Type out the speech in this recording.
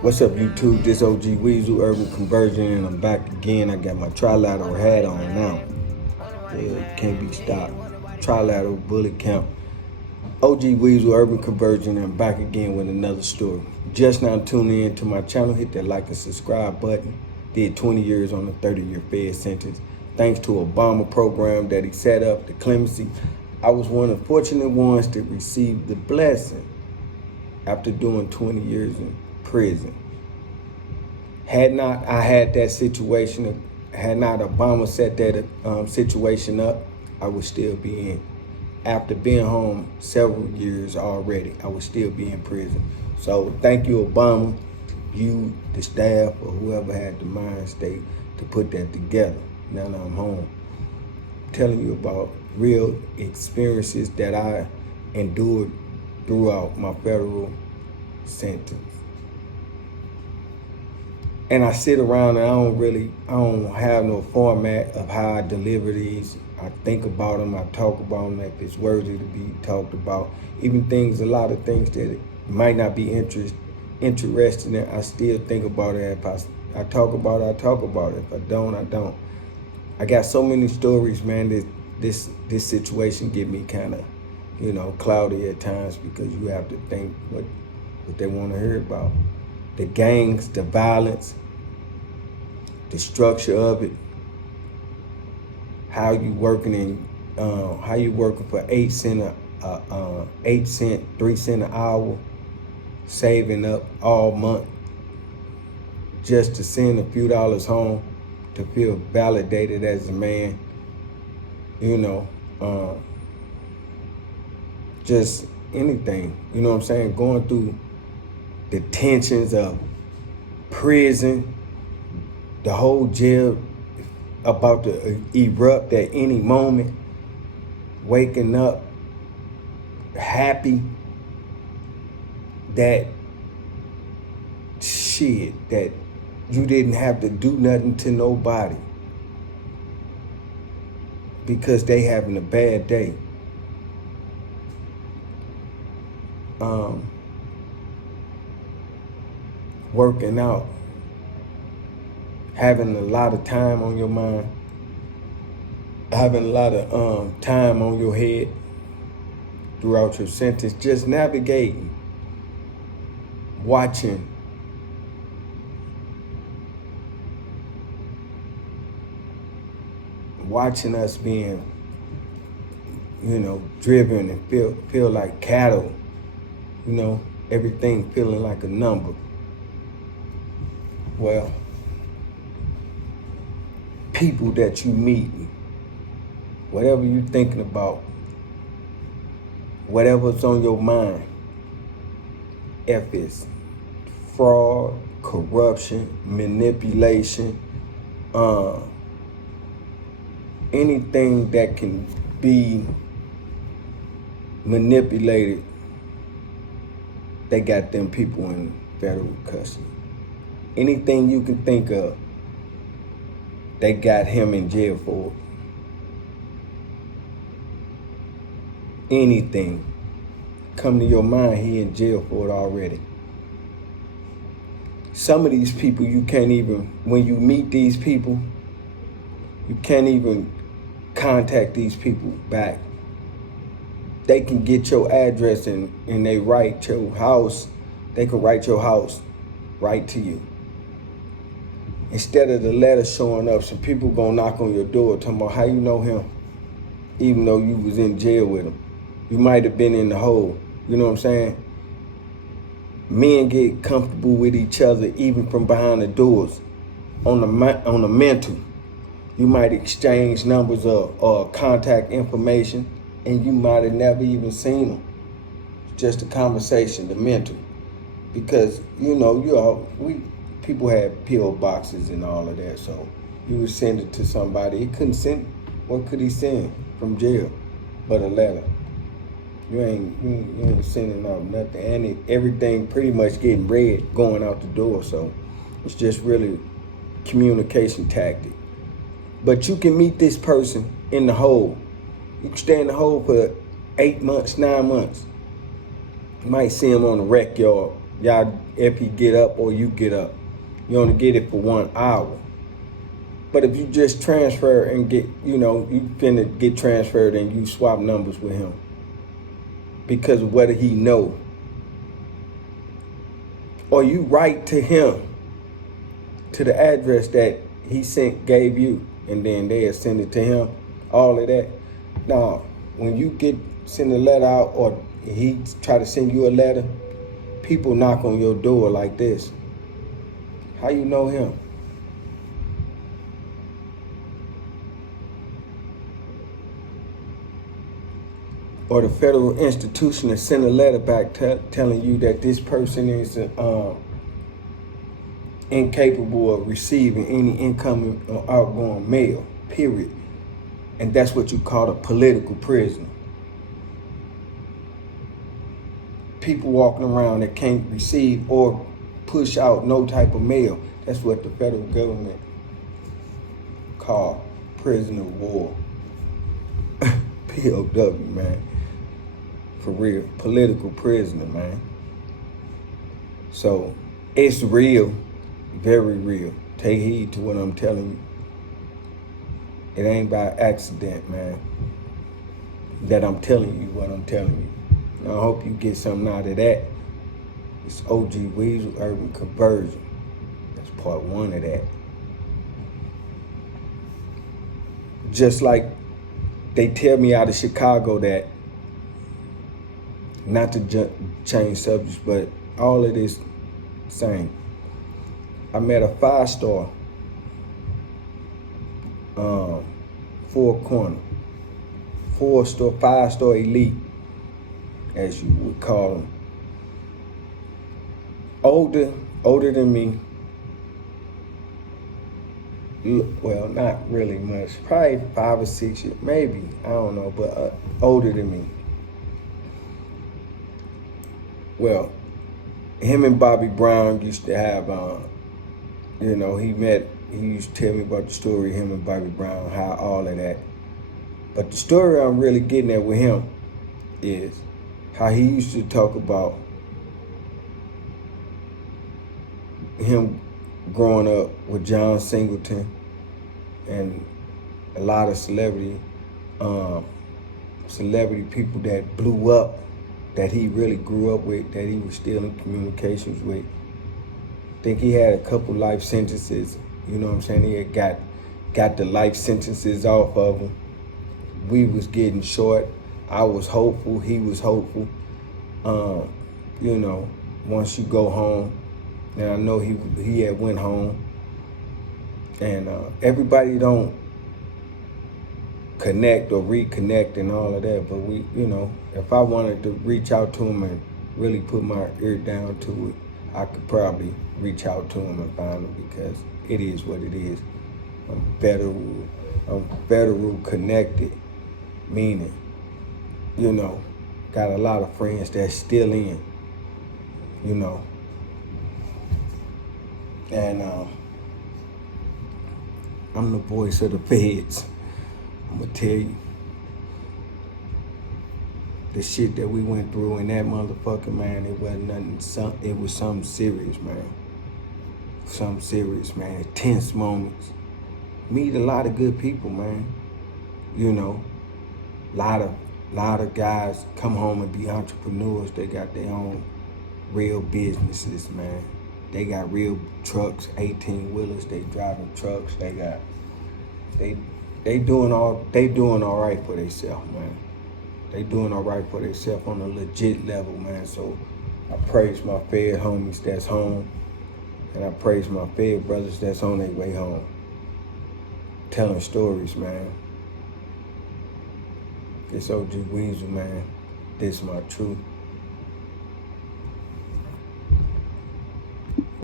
What's up, YouTube? This OG Weasel Urban Conversion, and I'm back again. I got my trilateral hat on now. Yeah, can't be stopped. Trilateral bullet count. OG Weasel Urban Conversion, and I'm back again with another story. Just now tuning in to my channel, hit that like and subscribe button. Did 20 years on a 30-year Fed sentence. Thanks to Obama program that he set up, the clemency. I was one of the fortunate ones to receive the blessing after doing 20 years in prison. Had not I had that situation, had not Obama set that situation up, I would still be in. After being home several years already, I would still be in prison. So thank you, Obama, you, the staff, or whoever had the mind state to put that together. Now that I'm home, I'm telling you about real experiences that I endured throughout my federal sentence. And I sit around and I don't have no format of how I deliver these. I think about them, I talk about them if it's worthy to be talked about. Even a lot of things that might not be interesting, I still think about it. If I talk about it, I talk about it. If I don't, I don't. I got so many stories, man, that this situation get me kind of, cloudy at times, because you have to think what they want to hear about. The gangs, the violence, the structure of it, how you working for 8 cent, 3 cent an hour, saving up all month just to send a few dollars home to feel validated as a man, just anything, you know what I'm saying? Going through the tensions of prison, the whole jail about to erupt at any moment, waking up happy that you didn't have to do nothing to nobody because they having a bad day. Working out, having a lot of time on your mind, having a lot of time on your head throughout your sentence, just navigating, watching us being, driven and feel like cattle, everything feeling like a number. Well, people that you meet, whatever you're thinking about, whatever's on your mind, if it's fraud, corruption, manipulation, anything that can be manipulated, they got them people in federal custody. Anything you can think of, they got him in jail for it. Anything come to your mind, he in jail for it already. Some of these people you can't even, when you meet these people, you can't even contact these people back. They can get your address and they write your house. They can write your house right to you. Instead of the letter showing up, some people gonna knock on your door talking about how you know him, even though you was in jail with him. You might have been in the hole, you know what I'm saying? Men get comfortable with each other even from behind the doors. On the mental, you might exchange numbers or contact information, and you might have never even seen them. Just a conversation, the mental. Because, people had P.O. boxes and all of that, so you would send it to somebody. He couldn't send, what could he send from jail but a letter? You ain't sending out nothing. And everything pretty much getting read going out the door, so it's just really communication tactic. But you can meet this person in the hole. You can stay in the hole for 8 months, 9 months. You might see him on the rec yard. Y'all, if he get up or you get up. You only get it for 1 hour. But if you just transfer and get, you finna get transferred and you swap numbers with him. Because of what he know. Or you write to him, to the address that he gave you, and then they'll send it to him, all of that. Now, when you send a letter out or he try to send you a letter, people knock on your door like this. How you know him? Or the federal institution to send a letter back telling you that this person is incapable of receiving any incoming or outgoing mail, period. And that's what you call a political prisoner. People walking around that can't receive or push out no type of mail. That's what the federal government call prisoner of war. POW, man. For real. Political prisoner, man. So it's real. Very real. Take heed to what I'm telling you. It ain't by accident, man, that I'm telling you what I'm telling you. And I hope you get something out of that. It's OG Weasel Urban Conversion. That's part 1 of that. Just like they tell me out of Chicago that, not to change subjects, but all of this same. I met a 5-star, 4-corner, 5-star elite, as you would call them. Older than me. Well, not really much. Probably 5 or 6 years, maybe. I don't know, but older than me. Well, him and Bobby Brown used to have, he used to tell me about the story of him and Bobby Brown, how all of that. But the story I'm really getting at with him is how he used to talk about him growing up with John Singleton and a lot of celebrity people that blew up, that he really grew up with, that he was still in communications with. I think he had a couple life sentences, you know what I'm saying? He had got the life sentences off of him. We was getting short. I was hopeful, he was hopeful. Once you go home, and I know he had went home, and everybody don't connect or reconnect and all of that, but we, if I wanted to reach out to him and really put my ear down to it, I could probably reach out to him and find him, because it is what it is. I'm federal connected, meaning, got a lot of friends that's still in, and I'm the voice of the feds. I'm gonna tell you, the shit that we went through in that motherfucker, man, it wasn't nothing, it was something serious, man. Something serious, man. Tense moments. Meet a lot of good people, man. Lot of guys come home and be entrepreneurs. They got their own real businesses, man. They got real trucks, 18-wheelers. They driving trucks. They doing all right for themselves, man. They doing all right for themselves on a legit level, man. So I praise my Fed homies that's home, and I praise my Fed brothers that's on their way home. Telling stories, man. This OG Weasel, man. This is my truth.